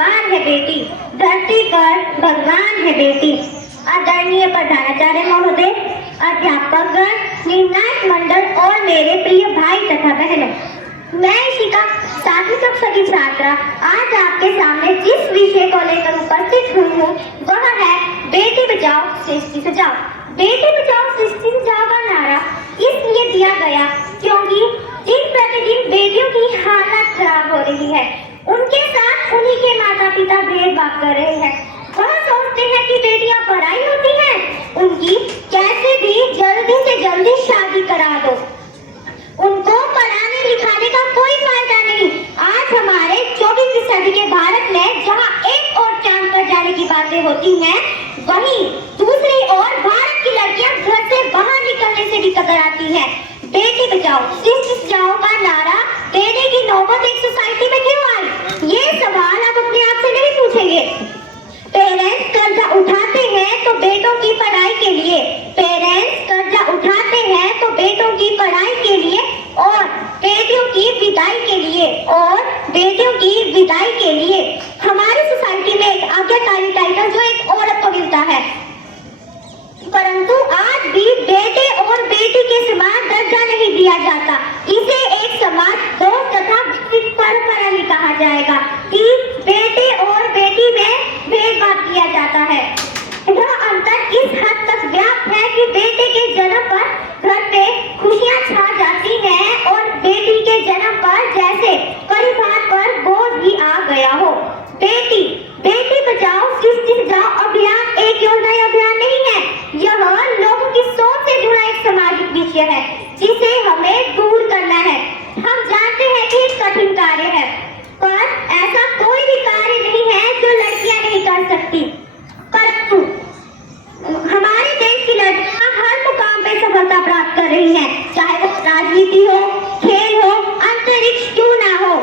भगवान है बेटी, धरती पर भगवान है बेटी। आदरणीय प्रधानाचार्य महोदय, अध्यापकगण, निर्णायक मंडल और मेरे प्रिय भाई तथा बहनों, मैं इशिका 7वीं कक्षा की छात्रा आज आपके सामने जिस विषय को लेकर उपस्थित हुई हूँ वह है बेटी बचाओ सृष्टि सजाओ। बेटी बचाओ सृष्टि सजाओ का नारा इसलिए दिया गया क्योंकि दिन प्रतिदिन बेटियों की हालत खराब हो रही है, उनके साथ उन्हीं के माता पिता भेदभाव कर रहे हैं। वह सोचते हैं कि बेटियां पढ़ाई होती हैं, उनकी कैसे भी जल्दी से जल्दी शादी करा दो, उनको पढ़ाने लिखाने का कोई फायदा नहीं। आज हमारे 24वीं सदी के भारत में जहां एक और चांद पर जाने की बातें होती हैं, वहीं दूसरी ओर भारत की लड़कियां घर से बाहर निकलने से भी कतराती हैं। बेटी बचाओ सृष्टि सजाओ का नारा देने की नौबत एक सोसाइटी में क्यों आई? ये सवाल आप अपने आप से नहीं पूछेंगे। पेरेंट्स कर्जा उठाते हैं तो बेटों की पढ़ाई के लिए, पेरेंट्स कर्जा उठाते हैं तो बेटों की पढ़ाई के लिए और बेटियों की विदाई के लिए और बेटियों की विदाई के लिए हमारी सोसाइटी में एक आज्ञाकारी टाइटल जो एक औरत को मिलता है, परंतु आज भी बेटे और बेटी के समान दर्जा नहीं दिया जाता। इसे एक समाज दोष तथा परंपरा ही कहा जाएगा कि बेटे और बेटी में भेदभाव किया जाता है। यह अंतर इस हद तक व्याप्त है कि बेटे के जन्म पर घर पे खुशियां छा जाती हैं और बेटी के जन्म पर जैसे परिवार पर बोझ ही आ गया हो। बेटी बचाओ सृष्टि सजाओ अभियान एक योजना अभियान नहीं है, यह लोगों की सोच से जुड़ा एक सामाजिक विषय है जिसे हमें दूर करना है। हम जानते हैं कि कठिन कार्य है, पर ऐसा कोई भी कार्य नहीं है जो लड़कियां नहीं कर सकती। परंतु हमारे देश की लड़कियां हर मुकाम पे सफलता प्राप्त कर रही हैं, चाहे वो राजनीति हो, खेल हो, अंतरिक्ष क्यों ना हो।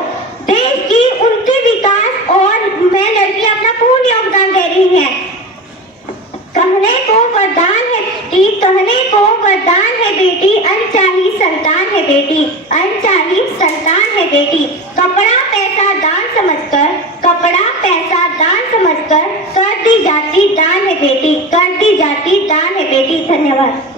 देश की उनके विकास और में लड़कियां अपना पूर्ण योगदान दे रही हैं। कहने को वरदान है बेटी, कहने को वरदान है बेटी, अनचाही संतान है बेटी, अनचाही संतान है बेटी। कपड़ा पैसा दान समझकर, कपड़ा पैसा दान समझकर कर दी जाती दान है बेटी, कर दी जाती दान है बेटी। धन्यवाद।